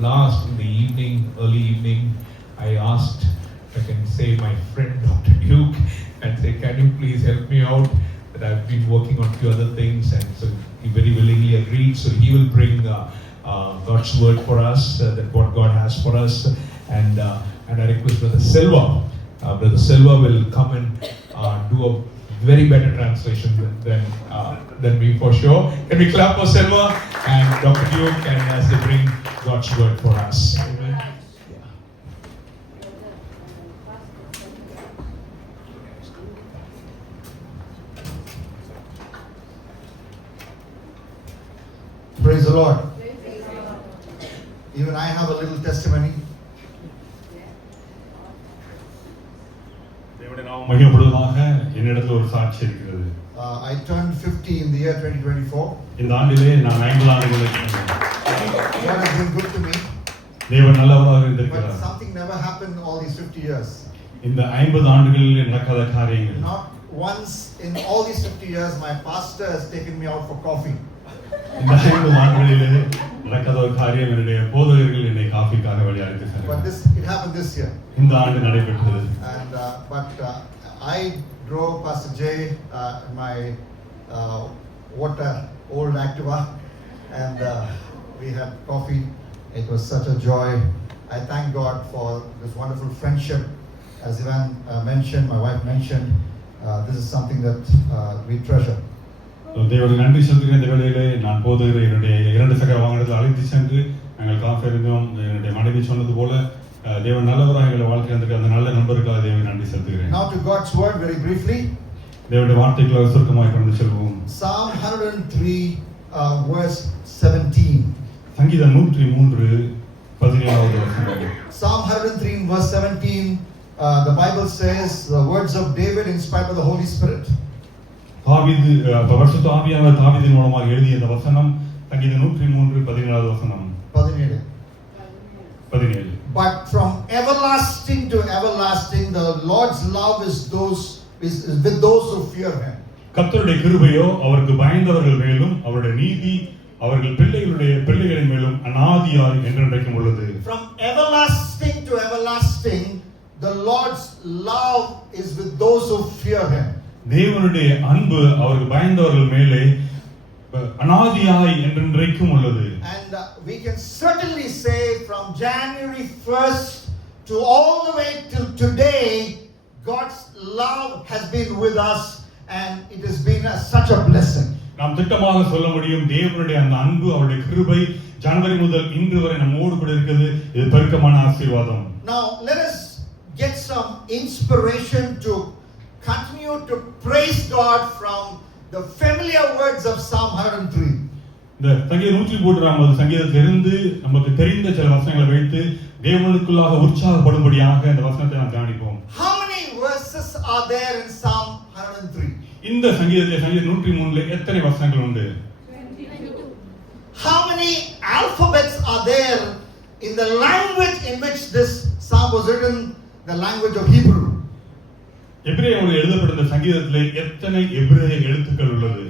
last in the evening, early evening, I asked if I can say my friend Dr. Duke and say, can you please help me out? That I've been working on a few other things, and so he very willingly agreed. So he will bring God's word for us, that what God has for us, and I request Brother Silva will come and do a very better translation than me for sure. Can we clap for Silva and Dr. Duke, and as they bring God's word for us? Amen. Praise the Lord. Even I have a little testimony. மகிமைப்படுவதாக என்னிடத்தில் ஒரு சாட்சி இருக்கிறது. I turned 50 in the year 2024. இந்த ஆண்டிலே நான் 50 ஆண்டுகளை God has been good to me. தேவன் நல்லவராக But இருந்திருக்கிறார். something never happened all these 50 years. இந்த 50 ஆண்டுகளில் நடக்காத காரியங்கள். Not once in all these 50 years my pastor has taken me out for coffee. இந்த 50 ஆண்டுகளிலே நடக்காத ஒரு காரியம், என்னுடைய போதகர்கள் என்னை காஃபிக்காக வழி அழைத்து But சென்றார்கள். it happened this year. இந்த ஆண்டு நடைபெற்றது. And I drove Pastor Jay my water old Activa, and we had coffee. It was such a joy. I thank God for this wonderful friendship. As Ivan mentioned, my wife mentioned, this is something that we treasure. தேவனுக்கு நன்றி செலுத்துகிற இந்த வேளையிலே நான் போதகரை என்னுடைய 2 சக்கர வாகனத்தில் அழைத்து சென்று நாங்கள் காஃபி இருந்தோம். என்னுடைய மனைவி சொன்னது போல தேவன் நல்லவராக எங்களை வாழ்க்கை வந்திருக்க அந்த நல்ல நண்பருக்காக தேவனை நன்றி செலுத்துகிறேன். Now to God's word very briefly. தேவனுடைய வார்த்தைகளை சுருக்கமாக கடந்து செல்வோம். Psalm 103 verse 17. சங்கீதம் 103 17வது வசனம். Psalm 103 verse 17, the Bible says the words of David inspired by the Holy Spirit. தாவீது பரிசுத்த ஆவியானவர் தாவீதின் மூலமாக எழுதிய இந்த வசனம் சங்கீதம் 103 17வது வசனம். 17. But from everlasting to everlasting the Lord's love is with those who fear him. கர்த்தருடைய கிருபையோ அவருக்கு பயந்தவர்கள் மேலும் அவருடைய நீதி அவர்கள் பிள்ளைகளின் மேலும் அநாதியாய் என்றென்றைக்கும் உள்ளது. From everlasting to everlasting the Lord's love is with those who fear him. தேவனுடைய அன்பு அவருக்கு பயந்தவர்கள் மேலே அநாதியாய் என்றென்றைக்கும் உள்ளது. And we can certainly say from January 1st to all the way till today, God's love has been with us, and it has been such a blessing. நாம் திட்டமாக சொல்ல முடியும், தேவனுடைய அந்த அன்பு அவருடைய கிருபை ஜனவரி முதல் இன்று வரை நம்மோடு கூட இருக்குது. இது பெருக்கமான ஆசீர்வாதம். Now let us get some inspiration to continue to praise God from the familiar words of Psalm 103. இந்த சங்கீதம் 103வது சங்கீதத்திலிருந்து நமக்கு தெரிந்த சில வசனங்களை வைத்து தேவனுக்குள்ளாக உற்சாகப்படும்படியாக இந்த வசனத்தை நாம் தியானிப்போம். How many verses are there in Psalm 103? இந்த சங்கீதம் 103ல எத்தனை வசனங்கள் உண்டு? 22. How many alphabets are there in the language in which this psalm was written, the language of Hebrew? எபிரேய மொழியில் எழுதப்பட்ட இந்த சங்கீதத்திலே எத்தனை எபிரேய எழுத்துக்கள் உள்ளது?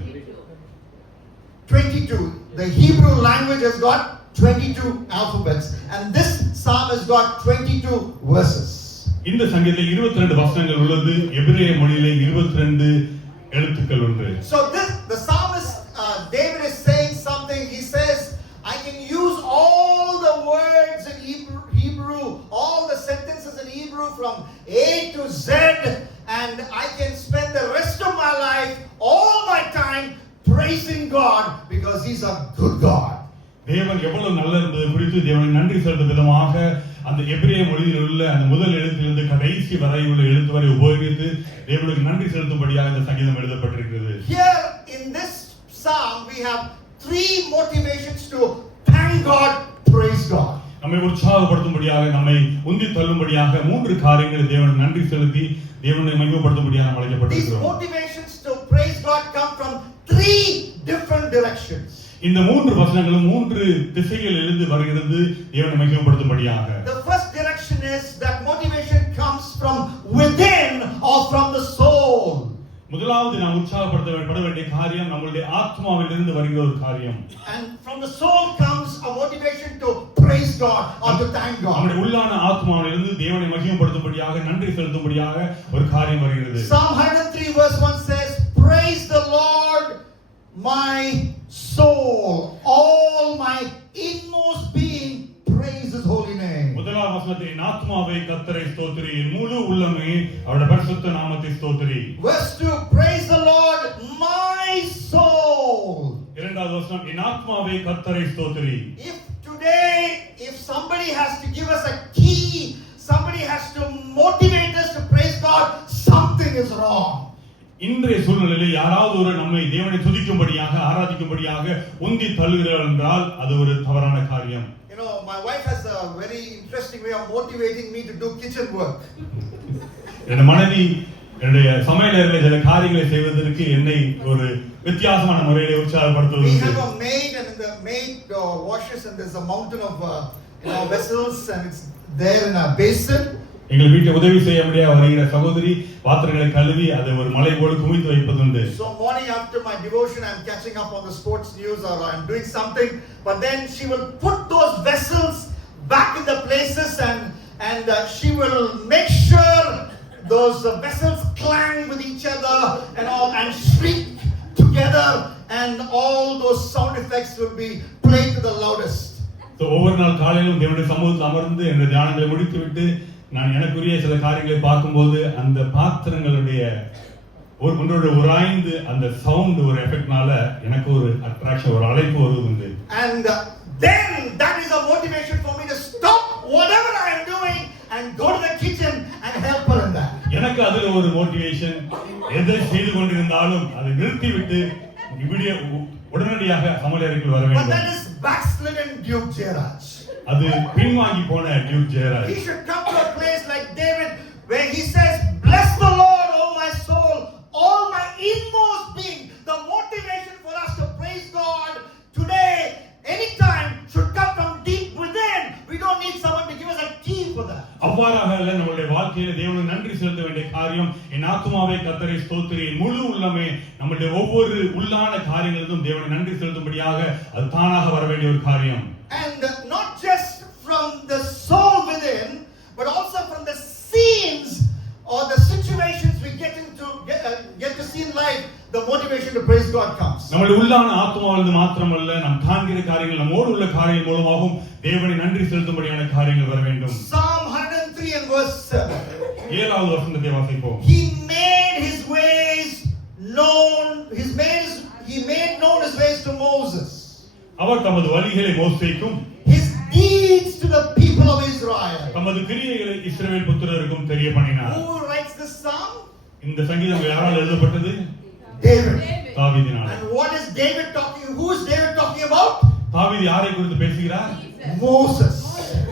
22. The Hebrew language has got 22 alphabets, and this psalm has got 22 verses. இந்த சங்கீதத்தில் 22 வசனங்கள் உள்ளது. எபிரேய மொழியிலே 22 எழுத்துக்கள் உண்டு. So the psalmist David is saying something. He says, I can use all the words in Hebrew, all the sentences in Hebrew from A to Z, and I can spend the rest of my life, all my time praising God because he's a good God. தேவன் எவ்வளவு நல்ல என்பதை குறித்து தேவனை நன்றி செலுத்தும் விதமாக அந்த எபிரேய மொழியில் உள்ள அந்த முதல் எழுத்திலிருந்து கடைசி வரை உள்ள எழுத்து வரை உபயோகித்து தேவனுக்கு நன்றி செலுத்தும்படியாக இந்த சங்கீதம் எழுதப்பட்டிருக்கிறது. Here in this psalm we have 3 motivations to thank God, praise God. நம்மை உற்சாகப்படுத்தும்படியாக நம்மை உந்தி தள்ளும்படியாக 3 காரியங்களை தேவனுக்கு நன்றி செலுத்தி தேவனை மகிமைப்படுத்தும்படியாக நாம் These அழைக்கப்பட்டிருக்கிறோம். motivations to praise God come from 3 different directions. இந்த 3 வசனங்களும் 3 திசைகளிலிருந்து வருகிறது தேவனை மகிமைப்படுத்தும்படியாக. The first direction is that motivation comes from within or from the soul. முதலாவது நாம் உற்சாகப்படுத்தப்பட வேண்டிய காரியம் நம்மளுடைய ஆத்மாவிலிருந்து வருகிற ஒரு காரியம். And from the soul comes a motivation to praise God or to thank God. நம்முடைய உள்ளான ஆத்மாவிலிருந்து தேவனை மகிமைப்படுத்தும்படியாக நன்றி செலுத்தும்படியாக ஒரு காரியம் வருகிறது. Psalm 103 verse 1 says, praise the Lord, my soul, all my inmost being, praise his holy name. முதலாம் வசனத்தில் என் ஆத்மாவே கர்த்தரை ஸ்தோத்திரி, என் முழு உள்ளமே அவருடைய பரிசுத்த நாமத்தை ஸ்தோத்திரி. Verse 2, praise the Lord, my soul. இரண்டாவது வசனம் என் ஆத்மாவே கர்த்தரை ஸ்தோத்திரி. If somebody has to give us a key, somebody has to motivate us to praise God, something is wrong. இன்றைய சூழ்நிலையில் யாராவது ஒரு நம்மை தேவனை துதிக்கும்படியாக ஆராதிக்கும்படியாக உந்தி தள்ளுகிறார் என்றால் அது ஒரு தவறான காரியம். You know, my wife has a very interesting way of motivating me to do kitchen work. என் மனைவி என்னுடைய சமையலறையில் சில காரியங்களை செய்வதற்கு என்னை ஒரு வித்தியாசமான முறையில் உற்சாகப்படுத்துவது. We have a maid, and the maid washes, and there's a mountain of vessels, and it's there in a basin. எங்கள் வீட்டில் உதவி செய்ய முடியாத வருகிற சகோதரி பாத்திரங்களை கழுவி அதை ஒரு மலை போல குமித்து வைப்பதுண்டு. So morning after my devotion, I'm catching up on the sports news or I'm doing something, but then she will put those vessels back in the places, and she will make sure those vessels clang with each other and all, and shriek together, and all those sound effects will be played to the loudest. So ஒவ்வொரு நாள் காலையிலும் தேவனுடைய சமூகத்தில் அமர்ந்து என்ற தியானங்களை முடித்துவிட்டு நான் எனக்குரிய சில காரியங்களை பார்க்கும்போது அந்த பாத்திரங்களுடைய ஒன்றோடு உராய்ந்து அந்த சவுண்ட் ஒரு எஃபெக்ட்னால எனக்கு ஒரு அட்ராக்ஷன், ஒரு அழைப்பு வருவது. And then that is a motivation for me to stop whatever I am doing and go to the kitchen and help her in that. எனக்கு அதுல ஒரு மோட்டிவேஷன், எதை செய்து கொண்டிருந்தாலும் அதை நிறுத்திவிட்டு உடனடியாக சமையலறைக்கு வர வேண்டும். But that is backslidden Duke Jairaj. அது பின்வாங்கி போன Duke Jayaraj. He should come to a place like David where he says, bless the Lord, oh my soul, all my inmost being. The motivation for us to praise God today, anytime, should come from deep within. We don't need someone to give us a key for that. அவ்வாறாக அல்ல, நம்முடைய வாழ்க்கையில தேவனுக்கு நன்றி செலுத்த வேண்டிய காரியம் என் ஆத்துமாவே கர்த்தரை ஸ்தோத்திரி, முழு உள்ளமே நம்முடைய ஒவ்வொரு உள்ளான காரியங்களிலும் தேவனை நன்றி செலுத்தும்படியாக அது தானாக வர வேண்டிய ஒரு காரியம். And not just from the soul within, but also from the scenes or the situations we get to see in life, the motivation to praise God comes. நம்முடைய உள்ளான ஆத்மாவிலிருந்து மாத்திரமல்ல, நம் காண்கிற காரியங்கள், நம்மோடு உள்ள காரியங்கள் மூலமாகவும் தேவனை நன்றி செலுத்தும்படியான காரியங்கள் வர வேண்டும். Psalm 103 and verse 7. 7வது வசனத்தை வாசிப்போம். He made known his ways to Moses. அவர் தமது வழிகளை மோசேக்கும் His deeds to the people of Israel. தமது கிரியைகளை இஸ்ரவேல் புத்திரருக்கும் தெரியப்பண்ணினார். Who writes this psalm? இந்த சங்கீதம் யாரால் எழுதப்பட்டது? David. தாவீதினால். And what is David talking? Who is David talking about? தாவீது யாரை குறித்து பேசுகிறார்? Moses.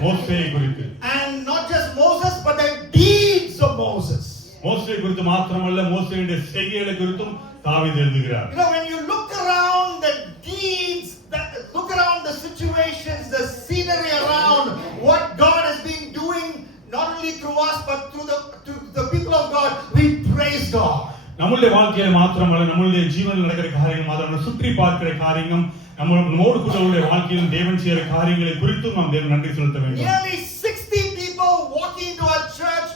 மோசேயை குறித்து. And not just Moses, but the deeds of Moses. மோசே குறித்து மாத்திரமல்ல, மோசேயுடைய செய்கைகளை குறித்தும் தாவீது எழுதுகிறார். You know, when you look around the deeds, look around the situations, the scenery around what God has been doing, not only through us but through the people of God, we praise God. நம்முடைய வாழ்க்கையில மாத்திரமல்ல, நம்முடைய ஜீவனில் நடக்கிற காரியங்கள் மாத்திரம் சுற்றி பார்க்கிற காரியங்கள், நம்மோடு கூட உள்ள வாழ்க்கையில் தேவன் செய்கிற காரியங்களை குறித்தும் நாம் தேவன் நன்றி செலுத்த வேண்டும். Nearly 60 people walking to our church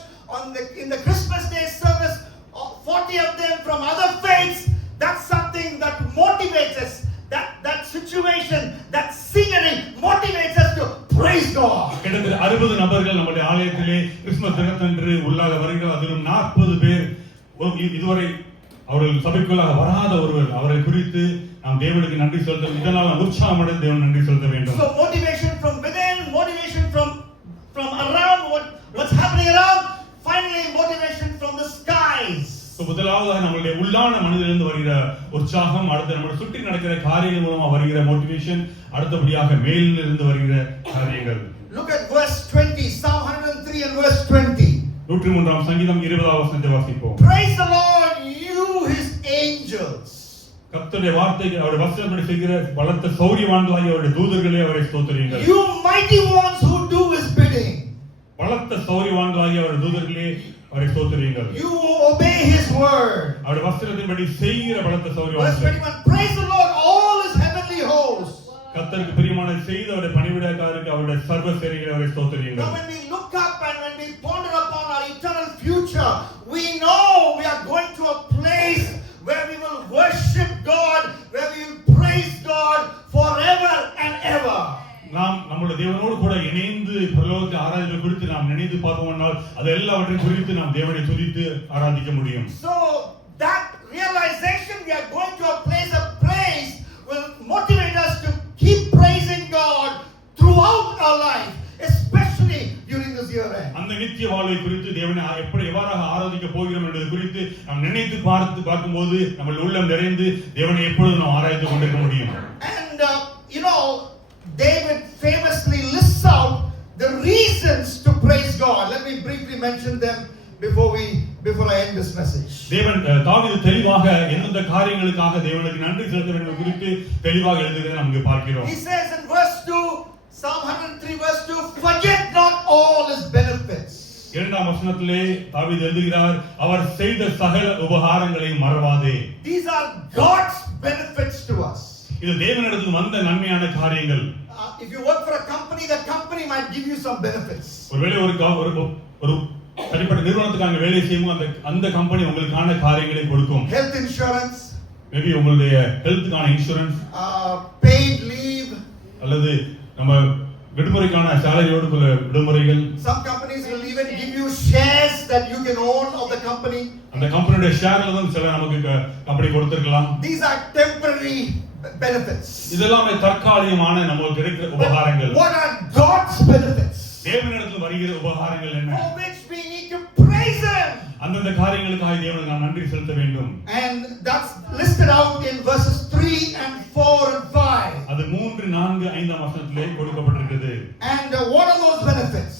in the Christmas Day service, 40 of them from other faiths. That's something that motivates us. That situation, that scenery motivates us to praise God. கிட்டத்தட்ட 60 நபர்கள் நம்முடைய ஆலயத்திலே கிறிஸ்துமஸ் தினத்தன்று உள்ளாக வருகிறார். அதிலும் 40 பேர் இதுவரை அவர்கள் சபைக்குள்ளாக வராத ஒருவர். அவரை குறித்து நாம் தேவனுக்கு நன்றி செலுத்த, இதனால் உற்சாகமடைந்து தேவன் நன்றி செலுத்த வேண்டும். So motivation from within, motivation from around, what's happening around, finally motivation from the skies. முதலாவதாக நம்மளுடைய உள்ளான மனதிலிருந்து வருகிற உற்சாகம், அடுத்து நம்மளை சுற்றி நடக்கிற காரியங்கள் மூலமா வருகிற மோட்டிவேஷன், அடுத்தபடியாக மேலிருந்து வருகிற காரியங்கள். Look at verse 20, Psalm 103 and verse 20. 103ஆம் சங்கீதம் 20வது வசனத்தை வாசிப்போம். Praise the Lord, you his angels. கர்த்தருடைய வார்த்தைக்கு அவருடைய வசனப்படி செய்கிற பலத்த சௌரியவான்களாகிய அவருடைய தூதர்களே அவரை ஸ்தோத்திரியுங்கள். You mighty ones who do his bidding. பலத்த சௌரியவான்களாகிய அவருடைய தூதர்களே அவரை ஸ்தோத்திரியுங்கள். You obey his word. அவருடைய வசனத்தின்படி செய்கிற பலத்த Verse சௌரியவான்கள். 21, praise the Lord, all his heavenly hosts. கர்த்தருக்கு பிரியமான செய்து அவருடைய பணிவிடைக்காரருக்கு அவருடைய சர்வ சேனைகளை அவரை Now ஸ்தோத்திரியுங்கள். when we look up and when we ponder upon our eternal future, we know we are going to a place where we will worship God, where we will praise God forever and ever. நாம் நம்முடைய தேவனோடு கூட இணைந்து பரலோகத்தை ஆராதிப்பதை குறித்து நாம் நினைத்து பார்ப்போம்னால் அது எல்லாவற்றையும் குறித்து நாம் தேவனை துதித்து ஆராதிக்க முடியும். So that realization we are going to a place of praise will motivate us to keep praising God throughout our life, especially during this year end. அந்த நித்திய வாழ்வை குறித்து தேவனை எவ்வாறாக ஆராதிக்க போகிறோம் என்பது குறித்து நாம் நினைத்து பார்க்கும்போது நம்ம உள்ளம் நிறைந்து தேவனை எப்பொழுதும் நாம் ஆராய்ந்து கொண்டிருக்க முடியும். And David famously lists out the reasons to praise God. Let me briefly mention them before I end this message. தாவீது தெளிவாக எந்தெந்த காரியங்களுக்காக தேவனுக்கு நன்றி செலுத்த வேண்டும் குறித்து தெளிவாக எழுதுகிறதை நாம் இங்கே பார்க்கிறோம். He says in verse 2, Psalm 103 verse 2, forget not all his benefits. இரண்டாம் வசனத்திலே தாவீது எழுதுகிறார், அவர் செய்த சகல உபகாரங்களை மறவாதே. These are God's benefits to us. இது தேவனிடத்தில் வந்த நன்மையான காரியங்கள். If you work for a company, the company might give you some benefits. ஒருவேளை ஒரு தனிப்பட்ட நிறுவனத்துக்காக வேலை செய்யும் அந்த கம்பெனி உங்களுக்கான காரியங்களை கொடுக்கும். Health insurance, மேபி உங்களுடைய ஹெல்த்துக்கான இன்சூரன்ஸ், paid leave, அல்லது நம்ம விடுமுறைக்கான சாலரியோடு உள்ள விடுமுறைகள். Some companies will even give you shares that you can own of the company. அந்த கம்பெனியோட ஷேர்ல தான் சில நமக்கு கம்பெனி கொடுத்திருக்கலாம். These are temporary benefits. இதெல்லாம் தற்காலிகமான நமக்கு கிடைக்கிற உபகாரங்கள். What are God's benefits? தேவனிடத்தில் வருகிற உபகாரங்கள் என்ன? For which we need to praise Him. அந்த காரியங்களுக்காக தேவனுக்கு நாம் நன்றி செலுத்த வேண்டும். And that's listed out in verses 3 and 4 and 5. அது 3, 4, 5 வசனத்திலே கொடுக்கப்பட்டிருக்கிறது. And what are those benefits?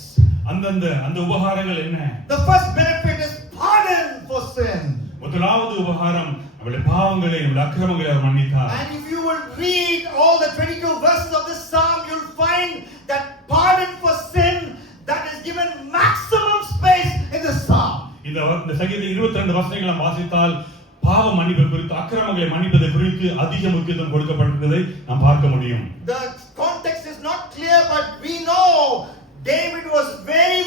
அந்த உபகாரங்கள் என்ன? The first benefit is pardon for sin. முதலாவது உபகாரம் நம்முடைய பாவங்களை நம்முடைய அக்கிரமங்களை அவர் மன்னித்தார். And if you will read all the 22 verses of this psalm, you'll find that pardon for sin that is given maximum space in this psalm. இந்த சங்கீத 22 வசனங்களை வாசித்தால் பாவ மன்னிப்பு குறித்து அக்கிரமங்களை மன்னிப்பது குறித்து அதிக முக்கியத்துவம் கொடுக்கப்பட்டிருப்பதை நாம் பார்க்க முடியும். The context is not clear, but we know David was very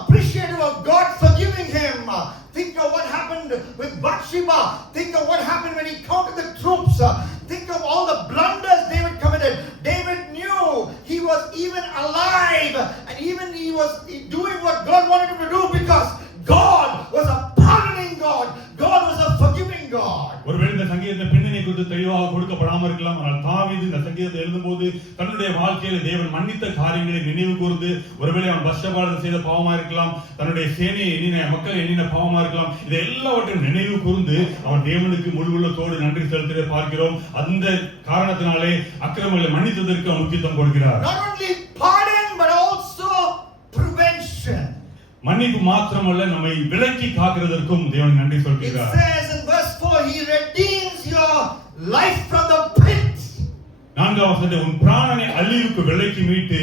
appreciative of God forgiving him. Think of what happened with Bathsheba. Think of what happened when he counted the troops. Think of all the blunders David committed. David knew he was even alive and even he was doing what God wanted him to do because God was a pardoning God. God was a forgiving God. ஒருவேளை இந்த சங்கீதத்தை பின்னணி குறித்து தெளிவாக கொடுக்கப்படாமல் இருக்கலாம். ஆனால் தாவீது இந்த சங்கீதத்தை எழுதும்போது தன்னுடைய வாழ்க்கையில தேவன் மன்னித்த காரியங்களை நினைவு கூர்ந்து, ஒருவேளை அவன் பத்ஷபாவை செய்த பாவமா இருக்கலாம், தன்னுடைய சேனையை எண்ணின மக்கள் எண்ணின பாவமா இருக்கலாம், இதை எல்லாவற்றையும் நினைவு கூர்ந்து அவன் தேவனுக்கு முழு உள்ளத்தோடு நன்றி செலுத்துவதை பார்க்கிறோம். அந்த காரணத்தினாலே அக்கிரமங்களை மன்னித்ததற்கு முக்கியத்துவம் கொடுக்கிறார். Not only pardon but also prevention. மன்னிப்பு மாத்திரமல்ல, நம்மை விலக்கி காக்கிறதற்கும் தேவன் நன்றி It சொல்கிறார். says in verse 4, He redeems your life from the pit. 4வது வசனத்தை உன் பிராணனை அழிவுக்கு விலக்கி மீட்டு.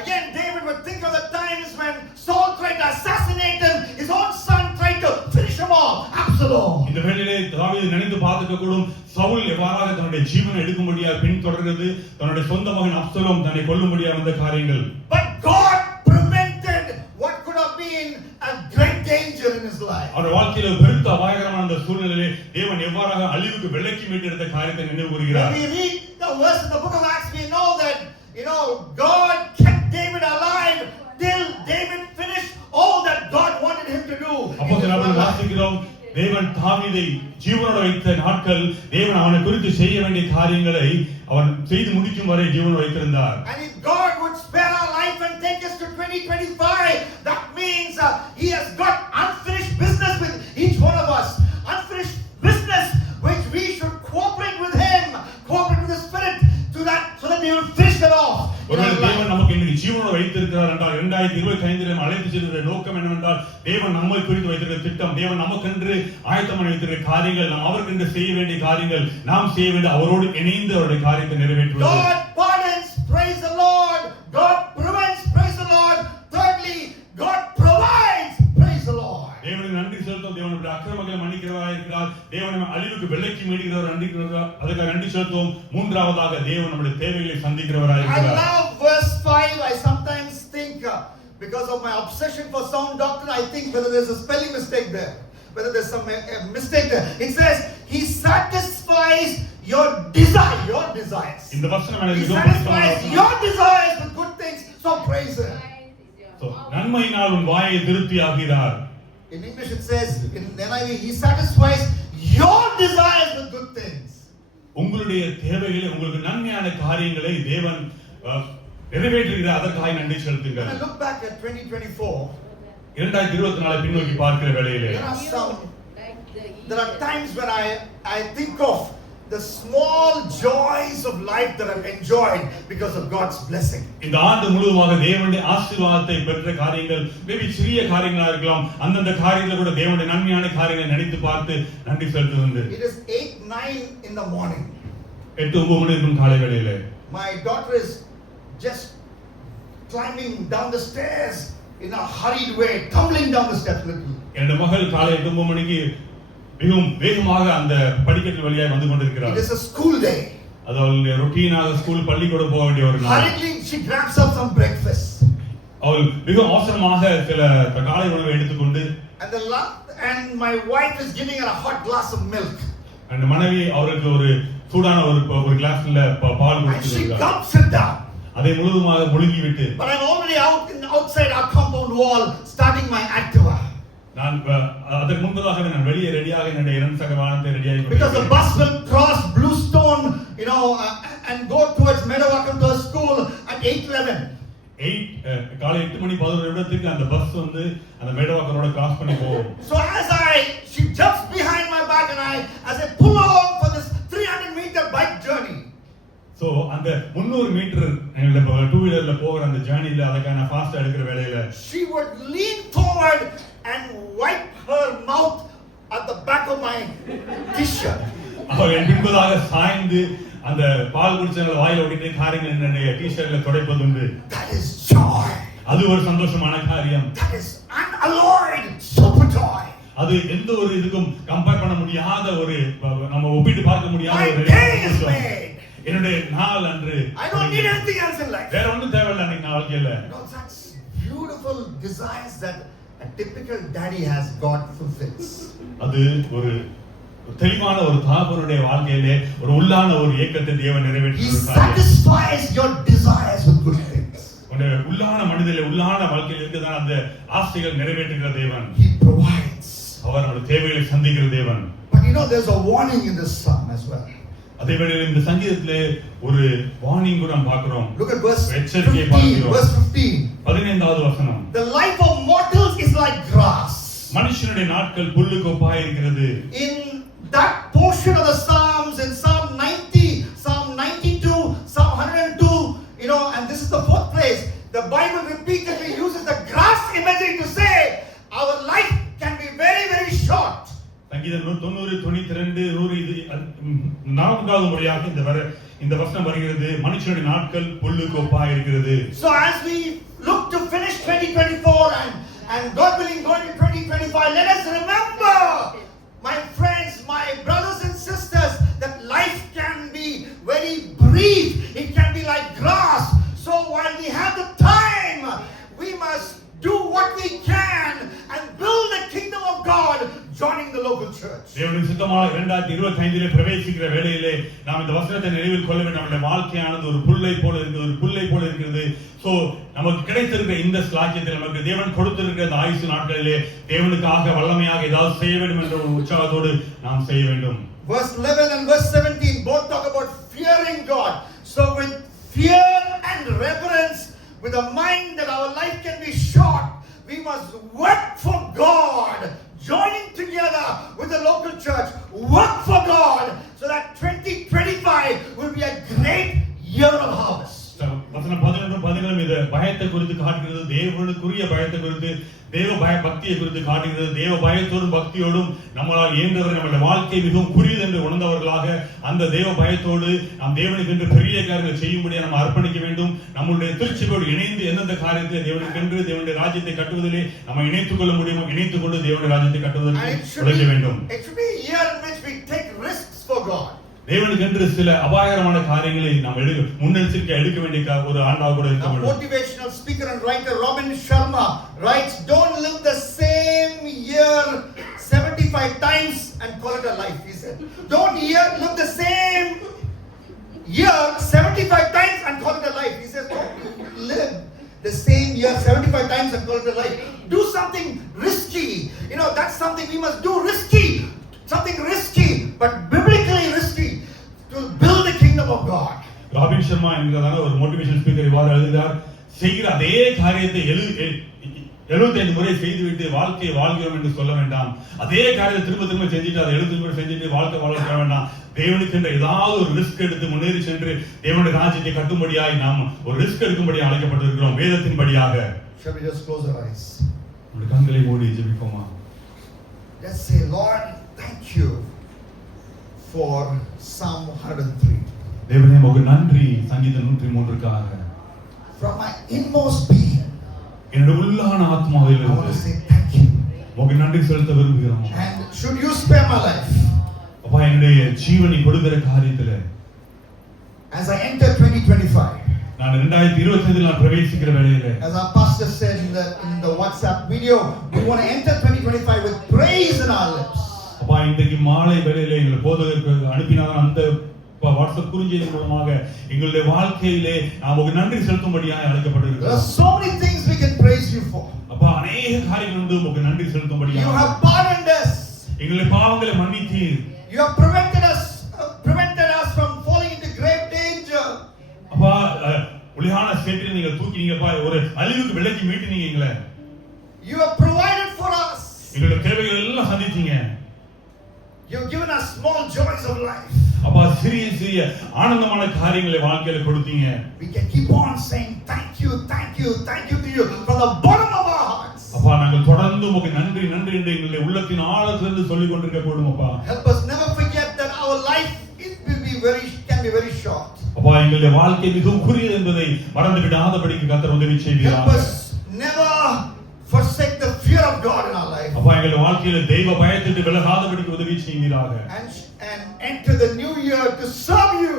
Again, David would think of the times when Saul tried to assassinate him, his own son tried to finish him off, Absalom. இந்த வேளையிலே தாவீது நினைத்து பார்த்துக்க கூடும், சவுல் எவ்வாறாக தன்னுடைய ஜீவனை எடுக்கும்படியாக பின்தொடர்கிறது, தன்னுடைய சொந்த மகன் அப்சலோம் தன்னை கொல்லும்படியாக வந்த காரியங்கள். But God prevented what could have been a great danger in his life. அவருடைய வாழ்க்கையில பெருத்த அபாயகரமான அந்த சூழ்நிலையிலே தேவன் எவ்வாறாக அழிவுக்கு விலக்கி மீட்டெடுத்த காரியத்தை நினைவு கூறுகிறார். When we read the verse in the book of Acts, we know that God kept David alive till David finished all that God wanted him to do. அப்போஸ்தலர்கள் வாசிக்கிறோம், தேவன் தாவீதை ஜீவனோடு வைத்த நாட்கள் தேவன் அவனை குறித்து செய்ய வேண்டிய காரியங்களை அவன் செய்து முடிக்கும் வரை ஜீவனோடு வைத்திருந்தார். And if God would spare our life and take us to 2025, that means He has got unfinished business with each one of us. Unfinished business which we should cooperate with Him, cooperate with the Spirit so that He will finish it off. ஒருவேளை தேவன் நமக்கு இன்னைக்கு ஜீவனோடு வைத்திருக்கிறார் என்றால் 2025 அழைத்து செல்கிற நோக்கம் என்னவென்றால் தேவன் நம்மை குறித்து வைத்திருக்கிற திட்டம், தேவன் நமக்கென்று ஆயத்தம் பண்ணி வைத்திருக்கிற காரியங்கள், நாம் அவருக்கென்று செய்ய வேண்டிய காரியங்கள், நாம் செய்ய வேண்டிய அவரோடு இணைந்து அவருடைய காரியத்தை நிறைவேற்றுவது. God pardons, praise the Lord. God prevents, praise the Lord. Thirdly, God provides, praise the Lord. தேவனுக்கு நன்றி செலுத்தும், தேவனுடைய அக்கிரமங்களை மன்னிக்கிறவராக இருக்கிறார், தேவனை அழிவுக்கு விலக்கி மீட்கிறவர் நன்றி அதற்காக நன்றி செலுத்துவோம். மூன்றாவதாக தேவன் நம்முடைய தேவைகளை சந்திக்கிறவராய் I இருக்கிறார். love verse 5. I sometimes think, because of my obsession for sound doctrine, I think whether there's a spelling mistake there, whether there's some mistake there. It says, He satisfies your desires. இந்த வசனம் எனக்கு He மிகவும் satisfies பிடித்தமான your desires with good things. So praise Him. நன்மையினால் உன் வாயை திருப்தியாகிறார். In English it says, in NIV, He satisfies your desires with good things. உங்களுடைய தேவைகளை, உங்களுக்கு நன்மையான காரியங்களை தேவன் நிறைவேற்றுகிறார். அதற்காக நன்றி செலுத்துங்கள். When I look back at 2024, 2024 பின்னோக்கி பார்க்கிற வேளையிலே there are times when I think of the small joys of life that I've enjoyed because of God's blessing. இந்த ஆண்டு முழுவதுமாக தேவனுடைய ஆசீர்வாதத்தை பெற்ற காரியங்கள் மேபி சிறிய காரியங்களா இருக்கலாம். அந்தந்த காரியங்களை கூட தேவனுடைய நன்மையான காரியங்களை நினைத்து பார்த்து நன்றி செலுத்துவது. It is 8-9 in the morning. 8-9 மணி இருக்கும் காலை வேளையிலே My daughter is just climbing down the stairs in a hurried way, tumbling down the steps little. என்னுடைய மகள் காலை 8-9 மணிக்கு மிகவும் வேகமாக அந்த படிக்கட்டு வழியாக வந்து கொண்டிருக்கிறார். It is a school day. அது அவளுடைய ரொட்டீனாக ஸ்கூல் பள்ளிக்கூடம் போக வேண்டிய ஒரு நாள். Hurriedly she grabs up some breakfast. அவள் மிகவும் அவசரமாக சில காலை உணவை எடுத்துக்கொண்டு and my wife is giving her a hot glass of milk. அந்த மனைவி அவருக்கு ஒரு சூடான ஒரு கிளாஸ்ல பால் And she கொடுக்கிறார். gulps it down. அதை முழுவதுமாக முழுங்கி விட்டு But I'm already outside our compound wall starting my Activa. நான் அதற்கு முன்பதாக நான் வெளியே ரெடியாக என்னுடைய இரண்டு சக்கர வாகனத்தை ரெடியாகி Because the bus will cross Bluestone, and go towards Meadowacum to a school at 8:11. காலை 8:11 அந்த பஸ் வந்து அந்த மேடவாக்கரோட கிராஸ் பண்ணி போகும். So she jumps behind my back and as I pull out for this 300-meter bike journey. So அந்த 300 மீட்டர் எங்க டூ வீலர்ல போற அந்த ஜர்னில அதற்கான ஃபாஸ்ட் எடுக்கிற வேளையில she would lean forward and wipe her mouth at the back of my t-shirt. அவள் என் பின்பதாக சாய்ந்து அந்த பால் குடிச்சவங்க வாயில ஓடிட்டு காரியங்கள் என்னுடைய டி-ஷர்ட்ல துடைப்பது உண்டு. That is joy. அது ஒரு சந்தோஷமான காரியம். That is unalloyed super joy. அது எந்த ஒரு இதுக்கும் கம்பேர் பண்ண முடியாத ஒரு நம்ம ஒப்பிட்டு பார்க்க முடியாத ஒரு சந்தோஷம். என்னுடைய நாள் அன்று I don't need anything else in life. வேற ஒண்ணும் தேவையில்லை அன்னைக்கு நான் வாழ்க்கையில. Such beautiful desires that a typical daddy has God fulfills. அது ஒரு தெளிவான ஒரு தகப்பனுடைய வாழ்க்கையிலே ஒரு உள்ளான ஒரு ஏக்கத்தை தேவன் நிறைவேற்றுகிறார். He satisfies your desires with good things. உன்னுடைய உள்ளான மனதிலே உள்ளான வாழ்க்கையில் இருக்கிறதான அந்த ஆசைகள் நிறைவேற்றுகிற தேவன். He provides. அவர் நம்முடைய தேவைகளை சந்திக்கிற தேவன். But there's a warning in this psalm as well. அதே வேளையில் இந்த சங்கீதத்திலே ஒரு வார்னிங் கூட நாம் பார்க்கிறோம். Look at verse 15. 15வது வசனம். The life of mortals is like grass. மனுஷனுடைய நாட்கள் புல்லுக்கு ஒப்பாய் இருக்கிறது. In that portion of the Psalms, in Psalm 90, Psalm 92, Psalm 102, and this is the fourth place, the Bible repeatedly uses the grass imagery to say our life can be very, very short. சங்கீதம் 90, 92, 100 இது 4வது முறையாக இந்த வசனம் வருகிறது. மனுஷனுடைய நாட்கள் புல்லுக்கு ஒப்பாய் இருக்கிறது. So as we look to finish 2024 and God willing go into 2025, let us remember, my friends, my brothers and sisters, that life can be very brief. It can be like grass. So while we have the time, we must do what we can and build the kingdom of God, joining the local church. தேவனுடைய சித்தமாக 2025 பிரவேசிக்கிற வேளையிலே நாம் இந்த வசனத்தை நினைவில் கொள்ள வேண்டும். நம்முடைய வாழ்க்கையானது ஒரு புல்லை போல இருக்கிறது. சோ நமக்கு கிடைத்திருக்கிற இந்த ஸ்லாக்கியத்தில் நமக்கு தேவன் கொடுத்திருக்கிற இந்த ஆயுசு நாட்களிலே தேவனுக்காக வல்லமையாக ஏதாவது செய்ய வேண்டும் என்ற ஒரு உற்சாகத்தோடு நாம் செய்ய வேண்டும். Verse 11 and verse 17 both talk about fearing God. So with fear and reverence, with a mind that our life can be short, we must work for God, joining together with the local church, work for God, so that 2025 will be a great year of harvest. வசனம் 11 இது பயத்தை குறித்து காட்டுகிறது. தேவனுக்குரிய பயத்தை குறித்து, தேவ பக்தியை குறித்து காட்டுகிறது. தேவ பயத்தோடும் பக்தியோடும் நம்மளால் இயன்றவர் நம்முடைய வாழ்க்கை மிகவும் புரியுது என்று உணர்ந்தவர்களாக அந்த தேவ பயத்தோடு நாம் தேவனுக்கு என்று பெரிய காரியங்களை செய்யும்படியாக நாம் அர்ப்பணிக்க வேண்டும். நம்முடைய திருச்சபையோடு இணைந்து எந்தெந்த காரியத்தை தேவனுக்கென்று தேவனுடைய ராஜ்யத்தை கட்டுவதிலே நம்ம இணைத்துக் கொள்ள முடியுமோ இணைத்துக் கொண்டு தேவனுடைய ராஜ்யத்தை கட்டுவதற்கு உழைக்க வேண்டும். It should be a year in which we take risks for God. தேவனுக்கு என்று சில அபாயகரமான காரியங்களை நாம் முன்னெச்சரிக்கை எடுக்க வேண்டிய ஒரு ஆண்டாக கூட இருக்க A வேண்டும். motivational speaker and writer Robin Sharma writes, "Don't live the same year 75 times and call it a life." He said, "Don't live the same year 75 times and call it a life." He says, "Don't live the same year 75 times and call it a life. Do something risky. You know, that's something we must do risky. Something risky, but biblically risky to build the kingdom of God." Robin Sharma என்கிறதான ஒரு motivation speaker இவ்வாறு எழுதுகிறார், செய்கிற அதே காரியத்தை 75 முறை செய்துவிட்டு வாழ்க்கையை வாழ்கிறோம் என்று சொல்ல வேண்டாம். அதே காரியத்தை திரும்ப திரும்ப செஞ்சுட்டு அதை 75 முறை செஞ்சுட்டு வாழ்க்கை வாழ வேண்டாம். தேவனுக்கு என்ற ஏதாவது ஒரு ரிஸ்க் எடுத்து முன்னேறி சென்று தேவனுடைய ராஜ்யத்தை கட்டும்படியாய் நாம் ஒரு ரிஸ்க் எடுக்கும்படி அழைக்கப்பட்டிருக்கிறோம் வேதத்தின்படியாக. Shall we just close our eyes? நம்முடைய கண்களை மூடி ஜெபிப்போமா? Let's say, "Lord, thank you for Psalm 103. தேவனே உமக்கு நன்றி சங்கீதம் 103க்காக. From my inmost being, என்னுடைய உள்ளான ஆத்மாவில் I want to இருந்து say thank you. உமக்கு நன்றி செலுத்த விரும்புகிறோம். And should you spare my life அப்பா, என்னுடைய ஜீவனை கொடுக்கிற காரியத்துல as I enter 2025, நான் 2025 நான் பிரவேசிக்கிற வேளையிலே, as our pastor said in the WhatsApp video, we want to enter 2025 with praise in our lips. அப்பா, இன்றைக்கு மாலை வேளையிலே எங்களை போதகருக்கு அனுப்பினாத அந்த வாட்ஸ்அப் குறுஞ்செய்தி மூலமாக எங்களுடைய வாழ்க்கையிலே நாம் ஒரு நன்றி செலுத்தும்படியாக There are அழைக்கப்படுகிறோம். so many things we can praise you for. அப்பா, அநேக காரியங்கள் உண்டு உங்களுக்கு நன்றி You செலுத்தும்படியாக. have pardoned us. எங்களுடைய பாவங்களை மன்னித்தீர். You have prevented us from falling into grave danger. அப்பா, ஒளியான சேற்றில் நீங்க தூக்கினீங்கப்பா, ஒரு அழிவுக்கு விலக்கி மீட்டினீங்க எங்களை. You have provided for us. எங்களுடைய தேவைகள் எல்லாம் சந்திச்சீங்க. You have given us small joys of life. அப்பா, சிறிய சிறிய ஆனந்தமான காரியங்களை வாழ்க்கையில கொடுத்தீங்க. We can keep on saying thank you, thank you, thank you to you from the bottom of our hearts. அப்பா, நாங்கள் தொடர்ந்து உங்களுக்கு நன்றி நன்றி என்று எங்களுடைய உள்ளத்தின் ஆழத்திலிருந்து சொல்லிக் கொண்டிருக்க கூடும். அப்பா, Help us never forget that our life can be very short. அப்பா, எங்களுடைய வாழ்க்கை மிகவும் குறுகியது என்பதை மறந்து விடாதபடிக்கு கர்த்தர் உதவி Help செய்வீராக. us never forsake the fear of God in our life. அப்பா, எங்களுடைய வாழ்க்கையில தெய்வ பயத்திற்கு விலகாதபடிக்கு உதவி செய்வீராக. And enter the new year to serve you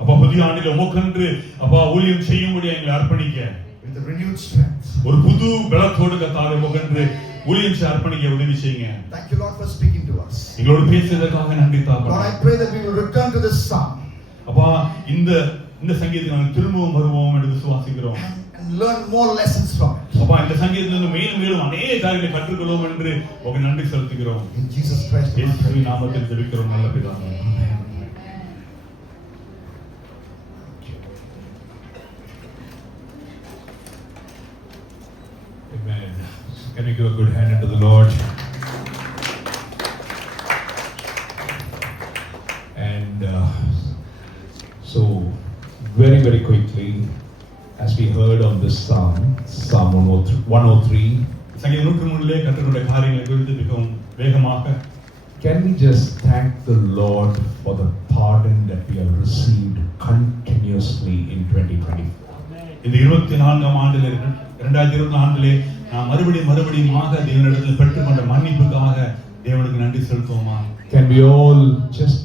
அப்பா, புதிய ஆண்டில் உமக்கென்று அப்பா ஊழியம் செய்யும்படி எங்களை அர்ப்பணிக்க with a renewed strength. ஒரு புது பலத்தோடு கர்த்தாவே உமக்கென்று ஊழியம் செய்ய அர்ப்பணிக்க உதவி செய்யுங்க. Thank you, Lord, for speaking to us. எங்களோடு பேசியதற்காக நன்றி Lord, தாப்பா. I pray that we will return to this psalm அப்பா, இந்த சங்கீதத்தை நாங்கள் திரும்பவும் வருவோம் என்று விசுவாசிக்கிறோம். and learn more lessons from it. அப்பா, இந்த சங்கீதத்திலிருந்து மேலும் மேலும் அநேக காரியங்களை கற்றுக்கொள்வோம் என்று உங்களுக்கு நன்றி செலுத்துகிறோம். In Jesus Christ, we pray. இயேசுவின் நாமத்தில் ஜெபிக்கிறோம் நல்ல பிதாவே. Amen. Can you give a good hand unto the Lord? And so, very, very quickly, as we heard on this Psalm 103, சங்கீதம் 103 கர்த்தருடைய காரியங்களை குறித்து மிகவும் வேகமாக can we just thank the Lord for the pardon that we have received continuously in 2024? இந்த 24ஆம் ஆண்டிலே 2024 ஆண்டிலே நாம் மறுபடியுமாக தேவனிடத்தில் பெற்றுக்கொண்ட மன்னிப்புக்காக தேவனுக்கு நன்றி செலுத்துவோமா? Can we all just